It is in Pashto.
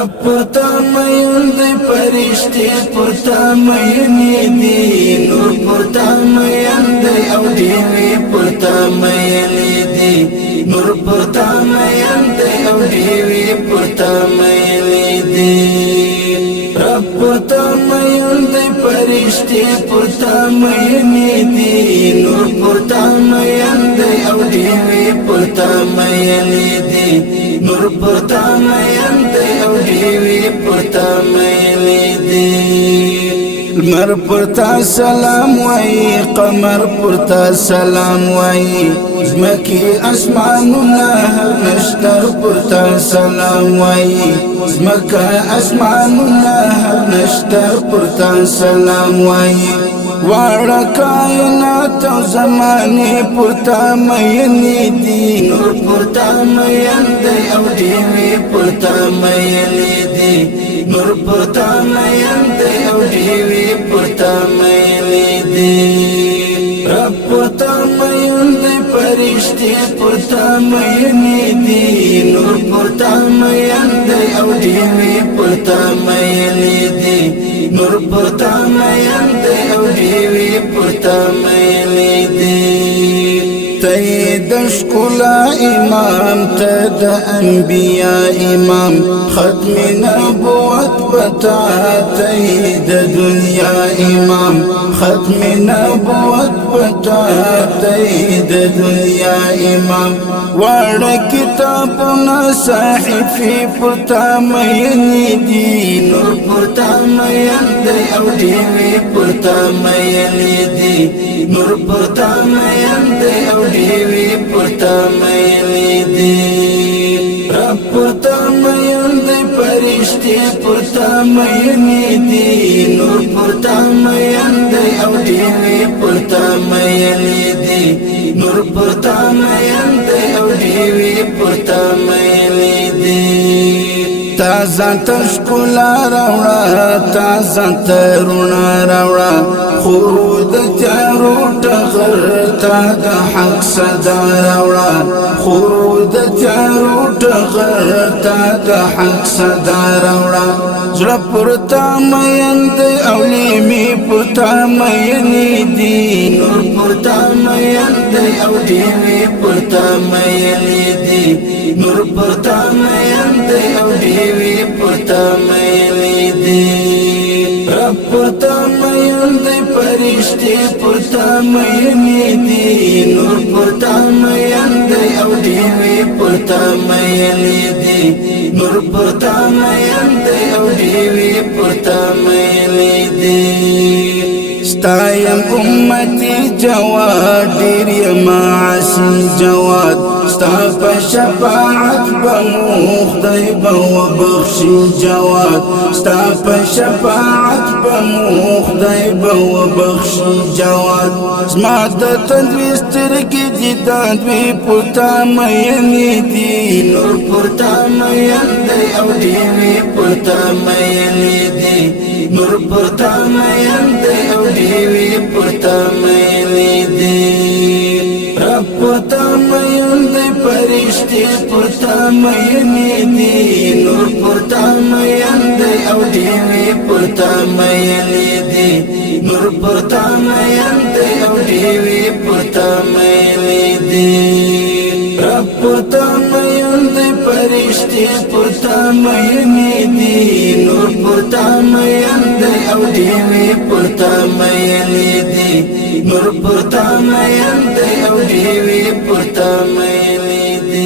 رب پرتا مین دی پرشتی پرتا مینی دی نور پرتا مین دی او دیوی پرتا مینی دی نور پرتا مین دی او دیوی پرتا مینی دی رب پرتا مین دی پرشتی پرتا مینی دی نور پرتا مین دی او دیوی پرتا مینی دی نور پرتا مین دی او دیوی پرتا مینی دی لمر پرتا سلام وای قمر پرتا سلام وای زمکی اسمانونه نشتر پرتا سلام وای زمکا اسمانونه نشتر پرتا سلام وای واړه کائنات او زمانه پرتا مینی دی نور پرتا مین دی او دیوی پرتا مینی دی نور پرتا مین دی او دیوی پرتا مینی دی رب پرتا مین دی پرشتی پرتا مینی دی نور پرتا مین دی او دیوی پرتا مینی دی نور پرتا مین دی او دیوی پرتا مینی دی تید شکلا امام تد انبیاء امام ختم نبوت بتا تید دنیا امام ختم نبوت بتا تید دنیا امام وړ کتابنا صحیفی پرتا مینی دی نور پرتا مین دی او دیوی پرتا مینی دی نور پرتا مین دی او دیوی پرتا مینی دی رب پرتا مین دی پرشتی پرتا مینی دی نور پرتا مین دی او دیوی پرتا مینی دی نور پرتا مین دی او دیوی پرتا مینی دی تازان تشکلا راوڑا تازان ترونا راوڑا خورود تیارو ٹغر تا دا حق صدا راوڑا خورود تیارو ٹغر تا دا حق صدا راوڑا زړه پرتا مین دی اولی می پرتا مینی دی نور پرتا مین دی او دیوی پرتا مینی دی نور پرتا مین دی او دیوی پرتا مینی دی رب پرتا مین دی پرشتی پرتا مینی دی نور پرتا مین دی او دیوی پرتا مینی دی نور پرتا مین دی او دیوی پرتا مینی دی ستایم امتی جواد دیر یما عاصم جواد ستا پا شفاعت بموخ دیبا و بخشی جواد ستا پا شفاعت بموخ دیبا و بخشی جواد زما د تندوی سترګې دي دادوی پرتا مینی دی نور پرتا مین دی او دیوی پرتا مینی دی نور پرتا مین دی او دیوی پرتا مینی دی رب پرتا مین دی پرشتی پرتا مینی دی نور پرتا مین دی او دیوی پرتا مینی دی نور پرتا مین دی او دیوی پرتا مینی دی رب پرتا مین دی پرشتی پرتا مینی دی نور پرتا مین دی او دیوی پرتا مینی دی نور پرتا مین دی او دیوی پرتا مینی دی